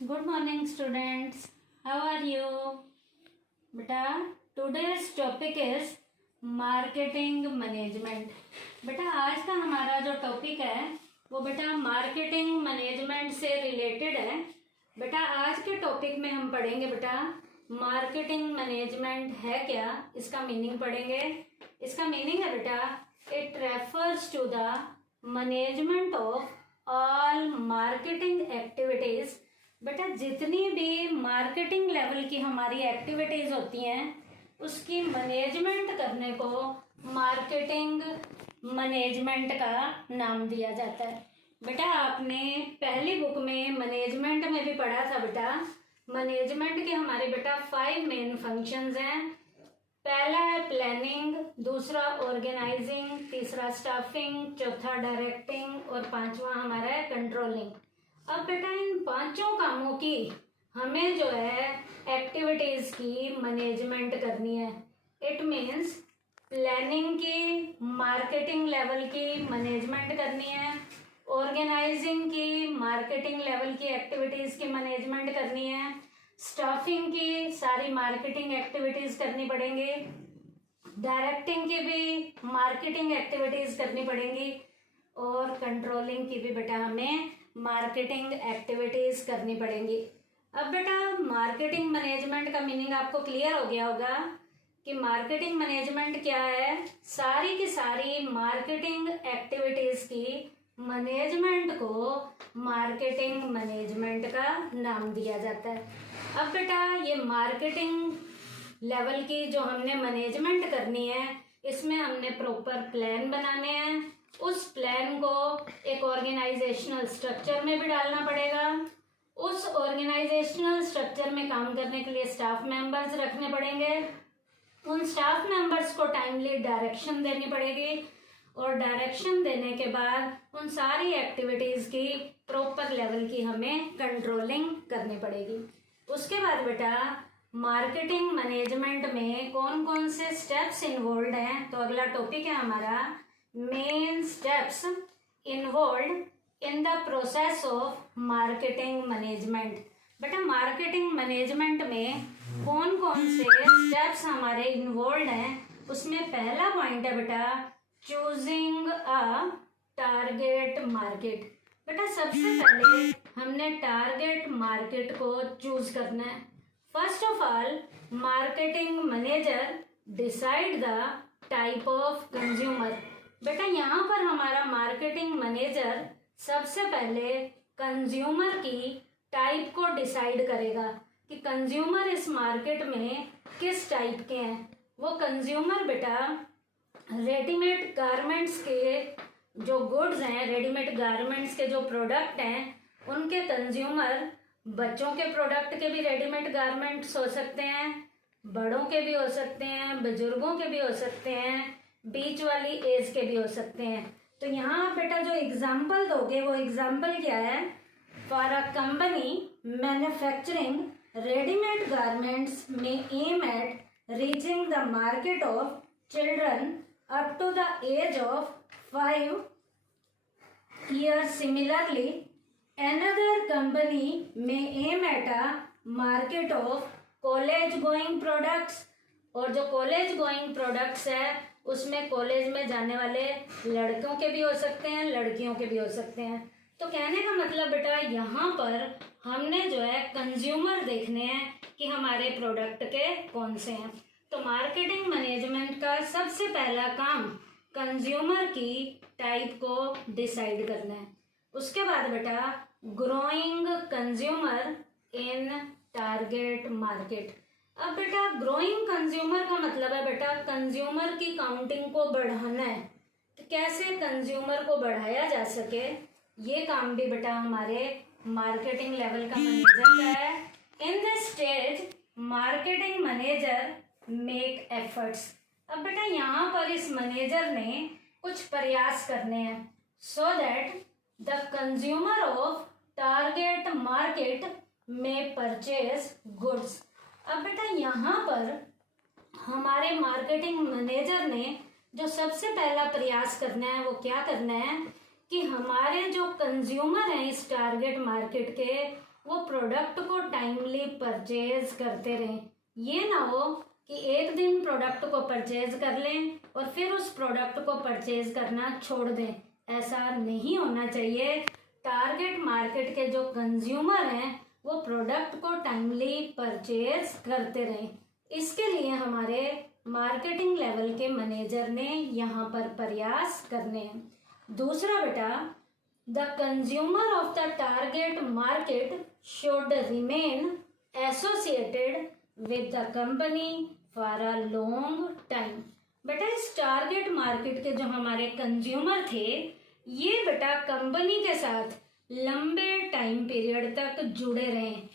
Good morning, students. How are you? बेटा today's topic is marketing management. बेटा आज का हमारा जो टॉपिक है वो बेटा मार्केटिंग मैनेजमेंट से रिलेटेड है। बेटा आज के टॉपिक में हम पढ़ेंगे बेटा मार्केटिंग मैनेजमेंट है क्या, इसका मीनिंग पढ़ेंगे। इसका मीनिंग है बेटा it refers to the management of all marketing activities. बेटा जितनी भी मार्केटिंग लेवल की हमारी एक्टिविटीज होती हैं उसकी मैनेजमेंट करने को मार्केटिंग मैनेजमेंट का नाम दिया जाता है। बेटा आपने पहली बुक में मैनेजमेंट में भी पढ़ा था बेटा, मैनेजमेंट के हमारे बेटा 5 मेन फंक्शंस हैं। पहला है प्लानिंग, दूसरा ऑर्गेनाइजिंग, तीसरा स्टाफिंग, चौथा डायरेक्टिंग और पांचवा हमारा है कंट्रोलिंग। अब बेटा इन पांचों कामों की हमें जो है एक्टिविटीज की मैनेजमेंट करनी है। इट मीन्स प्लानिंग की, मार्केटिंग लेवल की मैनेजमेंट करनी है, ऑर्गेनाइजिंग की, मार्केटिंग लेवल की एक्टिविटीज की मैनेजमेंट करनी है, स्टाफिंग की सारी मार्केटिंग एक्टिविटीज करनी पड़ेंगी, डायरेक्टिंग की भी मार्केटिंग एक्टिविटीज करनी पड़ेंगी और कंट्रोलिंग की भी बेटा हमें मार्केटिंग एक्टिविटीज करनी पड़ेंगी। अब बेटा मार्केटिंग मैनेजमेंट का मीनिंग आपको क्लियर हो गया होगा कि मार्केटिंग मैनेजमेंट क्या है। सारी की सारी मार्केटिंग एक्टिविटीज की मैनेजमेंट को मार्केटिंग मैनेजमेंट का नाम दिया जाता है। अब बेटा ये मार्केटिंग लेवल की जो हमने मैनेजमेंट करनी है इसमें हमने प्रॉपर प्लान बनाने हैं। उस प्लान को एक ऑर्गेनाइजेशनल स्ट्रक्चर में भी डालना पड़ेगा। उस ऑर्गेनाइजेशनल स्ट्रक्चर में काम करने के लिए स्टाफ मेंबर्स रखने पड़ेंगे। उन स्टाफ मेंबर्स को टाइमली डायरेक्शन देनी पड़ेगी और डायरेक्शन देने के बाद उन सारी एक्टिविटीज की प्रॉपर लेवल की हमें कंट्रोलिंग करनी पड़ेगी। उसके बाद बेटा मार्केटिंग मैनेजमेंट में कौन कौन से स्टेप्स इन्वॉल्व हैं, तो अगला टॉपिक है हमारा main steps involve in the process of marketing management. बेटा मार्केटिंग मैनेजमेंट में कौन कौन से स्टेप्स हमारे इन्वॉल्व हैं उसमें पहला पॉइंट है बेटा चूजिंग अ टारगेट मार्केट। बेटा सबसे पहले हमने टारगेट मार्केट को चूज करना है। First of all marketing manager decide the type of consumer. बेटा यहाँ पर हमारा मार्केटिंग मैनेजर सबसे पहले कंज्यूमर की टाइप को डिसाइड करेगा कि कंज्यूमर इस मार्केट में किस टाइप के हैं। वो कंज्यूमर बेटा रेडीमेड गारमेंट्स के जो गुड्स हैं, रेडीमेड गारमेंट्स के जो प्रोडक्ट हैं उनके कंज्यूमर बच्चों के प्रोडक्ट के भी रेडीमेड गारमेंट्स हो सकते हैं, बड़ों के भी हो सकते हैं, बुजुर्गों के भी हो सकते हैं, बीच वाली एज के भी हो सकते हैं। तो यहाँ आप बेटा जो एग्जाम्पल दोगे वो एग्जाम्पल क्या है, for a company manufacturing readymade garments में aim at reaching the market of children up to the age of 5 years. Similarly, another company may aim at a market of college going products, और जो college going products है उसमें college में जाने वाले लड़कों के भी हो सकते हैं, लड़कियों के भी हो सकते हैं। तो कहने का मतलब बेटा यहाँ पर हमने जो है कंज्यूमर देखने हैं कि हमारे प्रोडक्ट के कौन से हैं। तो मार्केटिंग मैनेजमेंट का सबसे पहला काम कंज्यूमर की टाइप को डिसाइड करना है। उसके बाद बेटा growing consumer in target market. अब बेटा ग्रोइंग कंज्यूमर का मतलब है बेटा कंज्यूमर की काउंटिंग को बढ़ाना है। तो कैसे कंज्यूमर को बढ़ाया जा सके ये काम भी बेटा हमारे मार्केटिंग लेवल का मैनेजर का है। In this stage marketing manager make efforts. अब बेटा यहाँ पर इस मैनेजर ने कुछ प्रयास करने हैं so that the consumer of target market में परचेज गुड्स। अब बेटा यहाँ पर हमारे मार्केटिंग मैनेजर ने जो सबसे पहला प्रयास करना है वो क्या करना है कि हमारे जो कंज्यूमर हैं इस टारगेट मार्केट के वो प्रोडक्ट को टाइमली परचेज करते रहें। ये ना हो कि एक दिन प्रोडक्ट को परचेज कर लें और फिर उस प्रोडक्ट को परचेज करना छोड़ दें, ऐसा नहीं होना चाहिए। टारगेट मार्केट के जो कंज्यूमर हैं वो प्रोडक्ट को टाइमली परचेज करते रहें। इसके लिए हमारे मार्केटिंग लेवल के मैनेजर ने यहाँ पर प्रयास करने हैं। दूसरा बेटा, the consumer of the target market should remain associated with the company for a long time. बेटा इस टारगेट मार्केट के जो हमारे कंज्यूमर थे ये बेटा कंपनी के साथ लंबे टाइम पीरियड तक जुड़े रहें।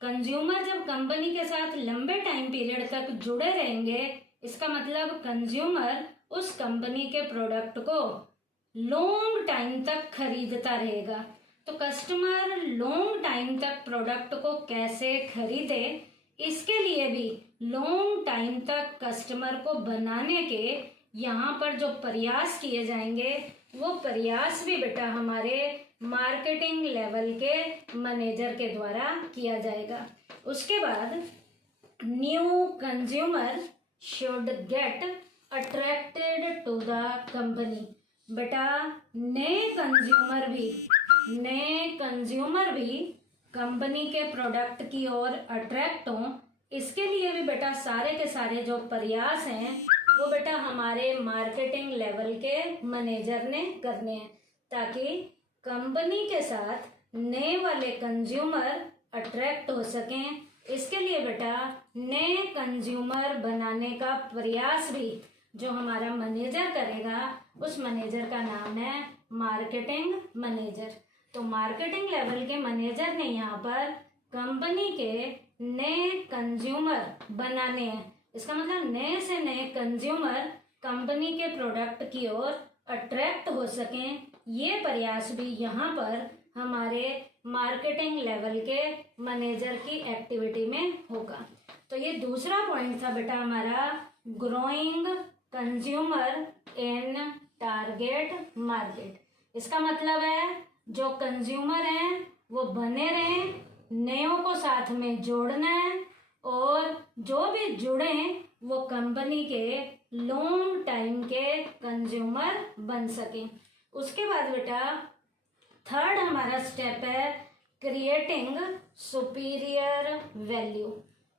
कंज्यूमर जब कंपनी के साथ लंबे टाइम पीरियड तक जुड़े रहेंगे, इसका मतलब कंज्यूमर उस कंपनी के प्रोडक्ट को लॉन्ग टाइम तक खरीदता रहेगा। तो कस्टमर लॉन्ग टाइम तक प्रोडक्ट को कैसे खरीदे, इसके लिए भी लॉन्ग टाइम तक कस्टमर को बनाने के यहाँ पर जो प्रयास किए जाएंगे वो प्रयास भी बेटा हमारे मार्केटिंग लेवल के मैनेजर के द्वारा किया जाएगा। उसके बाद new consumer should get attracted to the company. बेटा नए कंज्यूमर भी कंपनी के प्रोडक्ट की ओर अट्रैक्ट हों, इसके लिए भी बेटा सारे के सारे जो प्रयास हैं वो बेटा हमारे मार्केटिंग लेवल के मैनेजर ने करने हैं, ताकि कंपनी के साथ नए वाले कंज्यूमर अट्रैक्ट हो सकें। इसके लिए बेटा नए कंज्यूमर बनाने का प्रयास भी जो हमारा मैनेजर करेगा, उस मैनेजर का नाम है मार्केटिंग मैनेजर। तो मार्केटिंग लेवल के मैनेजर ने यहाँ पर कंपनी के नए कंज्यूमर बनाने हैं। इसका मतलब नए से नए कंज्यूमर कंपनी के प्रोडक्ट की ओर अट्रैक्ट हो सकें, ये प्रयास भी यहाँ पर हमारे मार्केटिंग लेवल के मैनेजर की एक्टिविटी में होगा। तो ये दूसरा पॉइंट था बेटा हमारा, growing consumer in target market. इसका मतलब है जो कंज्यूमर हैं वो बने रहें, नयों को साथ में जोड़ना है और जो भी जुड़े वो कंपनी के लॉन्ग टाइम के कंज्यूमर बन सकें। उसके बाद बेटा थर्ड हमारा स्टेप है क्रिएटिंग सुपीरियर वैल्यू।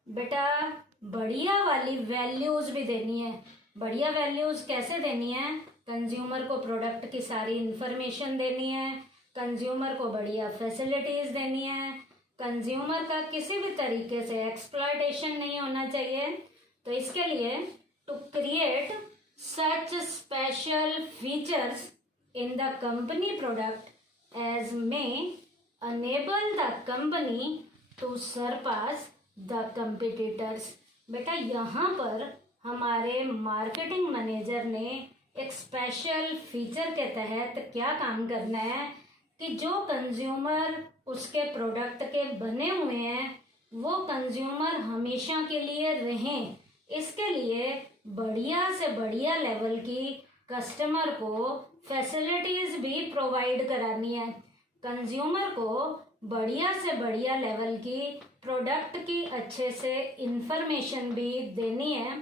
बेटा बढ़िया वाली वैल्यूज भी देनी है। बढ़िया वैल्यूज कैसे देनी है? कंज्यूमर को प्रोडक्ट की सारी इंफॉर्मेशन देनी है, कंज्यूमर को बढ़िया फैसिलिटीज देनी है, कंज्यूमर का किसी भी तरीके से एक्सप्लॉयटेशन नहीं होना चाहिए। तो इसके लिए to create such special features in the company product as may enable the company to surpass the competitors। बेटा यहाँ पर हमारे मार्केटिंग मैनेजर ने एक स्पेशल फीचर के तहत क्या काम करना है कि जो कंज्यूमर उसके प्रोडक्ट के बने हुए हैं वो कंज्यूमर हमेशा के लिए रहें। इसके लिए बढ़िया से बढ़िया लेवल की कस्टमर को फैसिलिटीज भी प्रोवाइड करानी है, कंज्यूमर को बढ़िया से बढ़िया लेवल की प्रोडक्ट की अच्छे से इंफॉर्मेशन भी देनी है,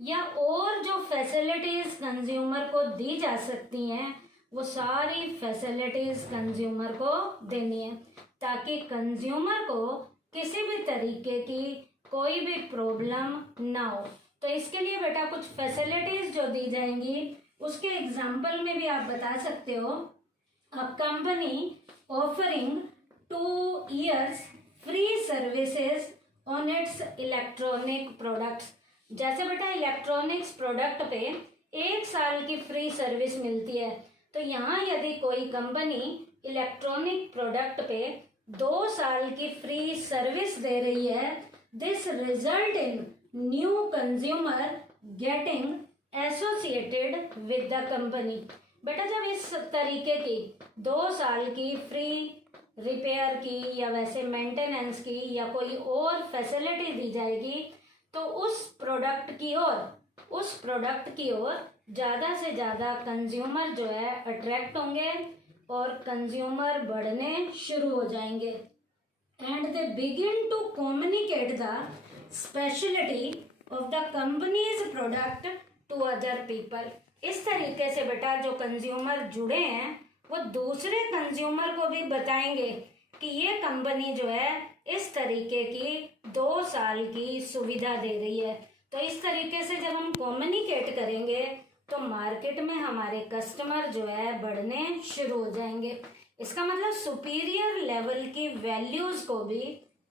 या और जो फैसिलिटीज कंज्यूमर को दी जा सकती हैं वो सारी फैसिलिटीज कंज्यूमर को देनी है, ताकि कंज्यूमर को किसी भी तरीके की कोई भी प्रॉब्लम ना हो। तो इसके लिए बेटा कुछ फैसिलिटीज जो दी जाएंगी उसके एग्जाम्पल में भी आप बता सकते हो। A company offering 2 years free services on it's electronic products. जैसे बेटा इलेक्ट्रॉनिक्स प्रोडक्ट पे 1 साल की फ्री सर्विस मिलती है, तो यहाँ यदि कोई कंपनी इलेक्ट्रॉनिक प्रोडक्ट पे 2 साल की फ्री सर्विस दे रही है, this result in new consumer getting associated with the company. बेटा जब इस तरीके की 2 साल की फ्री रिपेयर की या वैसे मेंटेनेंस की या कोई और फैसिलिटी दी जाएगी, तो उस प्रोडक्ट की ओर ज़्यादा से ज़्यादा कंज्यूमर जो है अट्रैक्ट होंगे और कंज्यूमर बढ़ने शुरू हो जाएंगे। and they begin to communicate the specialty of the company's product to other people. इस तरीके से बेटा जो कंज्यूमर जुड़े हैं वो दूसरे कंज्यूमर को भी बताएंगे कि ये कंपनी जो है इस तरीके की 2 साल की सुविधा दे रही है। तो इस तरीके से जब हम कम्युनिकेट करेंगे तो मार्केट में हमारे कस्टमर जो है बढ़ने शुरू हो जाएंगे। इसका मतलब सुपीरियर लेवल की वैल्यूज को भी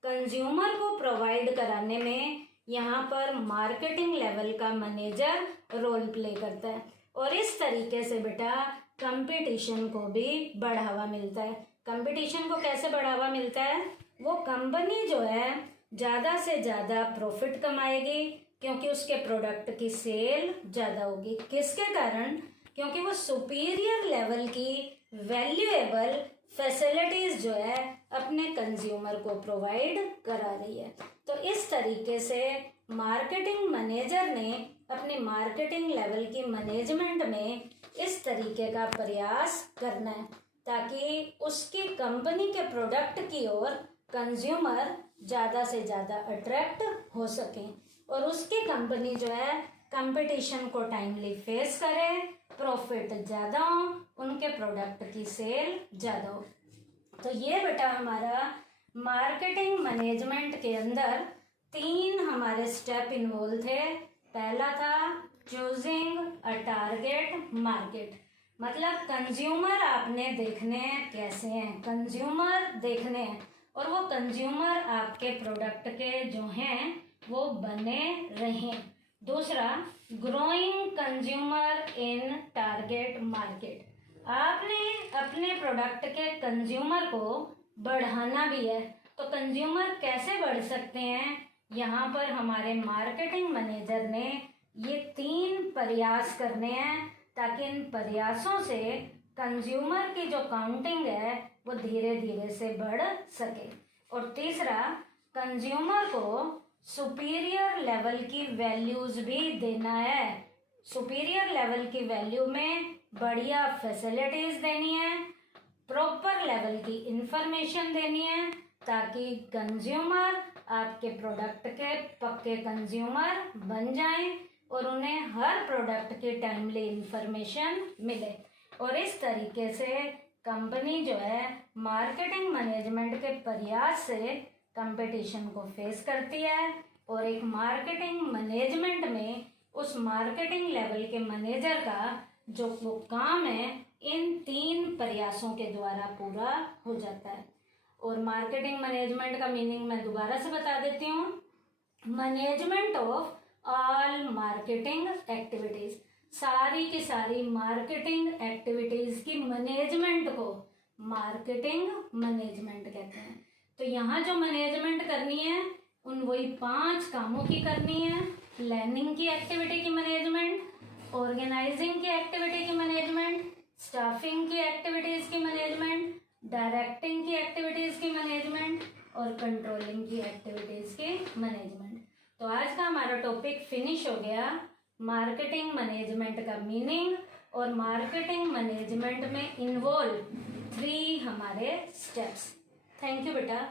कंज्यूमर को प्रोवाइड कराने में यहाँ पर मार्केटिंग लेवल का मैनेजर रोल प्ले करता है। और इस तरीके से बेटा कंपटीशन को भी बढ़ावा मिलता है। कंपटीशन को कैसे बढ़ावा मिलता है? वो कंपनी जो है ज़्यादा से ज़्यादा प्रॉफिट कमाएगी क्योंकि उसके प्रोडक्ट की सेल ज़्यादा होगी। किसके कारण? क्योंकि वो सुपीरियर लेवल की वैल्यूएबल फैसिलिटीज जो है अपने कंज्यूमर को प्रोवाइड करा रही है। तो इस तरीके से मार्केटिंग मैनेजर ने अपने मार्केटिंग लेवल की मैनेजमेंट में इस तरीके का प्रयास करना है ताकि उसकी कंपनी के प्रोडक्ट की ओर कंज्यूमर ज़्यादा से ज़्यादा अट्रैक्ट हो सकें और उसकी कंपनी जो है कंपटीशन को टाइमली फेस करे, प्रॉफिट ज़्यादा हो, उनके प्रोडक्ट की सेल ज़्यादा हो। तो ये बेटा हमारा मार्केटिंग मैनेजमेंट के अंदर 3 हमारे स्टेप इन्वॉल्व थे। पहला था चूजिंग अ टारगेट मार्केट, मतलब कंज्यूमर आपने देखने हैं कैसे हैं, कंज्यूमर देखने हैं और वो कंज्यूमर आपके प्रोडक्ट के जो हैं वो बने रहें। दूसरा growing consumer in target market, आपने अपने प्रोडक्ट के कंज्यूमर को बढ़ाना भी है। तो कंज्यूमर कैसे बढ़ सकते हैं? यहाँ पर हमारे मार्केटिंग मैनेजर ने ये 3 प्रयास करने हैं ताकि इन प्रयासों से कंज्यूमर की जो काउंटिंग है वो धीरे धीरे से बढ़ सके। और तीसरा कंज्यूमर को सुपीरियर लेवल की वैल्यूज भी देना है। सुपीरियर लेवल की वैल्यू में बढ़िया फैसिलिटीज देनी है, प्रॉपर लेवल की इंफॉर्मेशन देनी है ताकि कंज्यूमर आपके प्रोडक्ट के पक्के कंज्यूमर बन जाएं और उन्हें हर प्रोडक्ट की टाइमली इंफॉर्मेशन मिले। और इस तरीके से कंपनी जो है मार्केटिंग मैनेजमेंट के प्रयास से कंपटीशन को फेस करती है और एक मार्केटिंग मैनेजमेंट में उस मार्केटिंग लेवल के मैनेजर का जो वो काम है इन 3 प्रयासों के द्वारा पूरा हो जाता है। और मार्केटिंग मैनेजमेंट का मीनिंग मैं दोबारा से बता देती हूँ। Management of all marketing activities, सारी की सारी मार्केटिंग एक्टिविटीज की मैनेजमेंट को मार्केटिंग मैनेजमेंट कहते हैं। तो यहाँ जो मैनेजमेंट करनी है उन वही 5 कामों की करनी है। प्लानिंग की एक्टिविटी की मैनेजमेंट, ऑर्गेनाइजिंग की एक्टिविटी की मैनेजमेंट, स्टाफिंग की एक्टिविटीज की मैनेजमेंट, डायरेक्टिंग की एक्टिविटीज की मैनेजमेंट और कंट्रोलिंग की एक्टिविटीज की मैनेजमेंट। तो आज का हमारा टॉपिक फिनिश हो गया, मार्केटिंग मैनेजमेंट का मीनिंग और मार्केटिंग मैनेजमेंट में इन्वॉल्व 3 हमारे स्टेप्स। थैंक यू बेटा।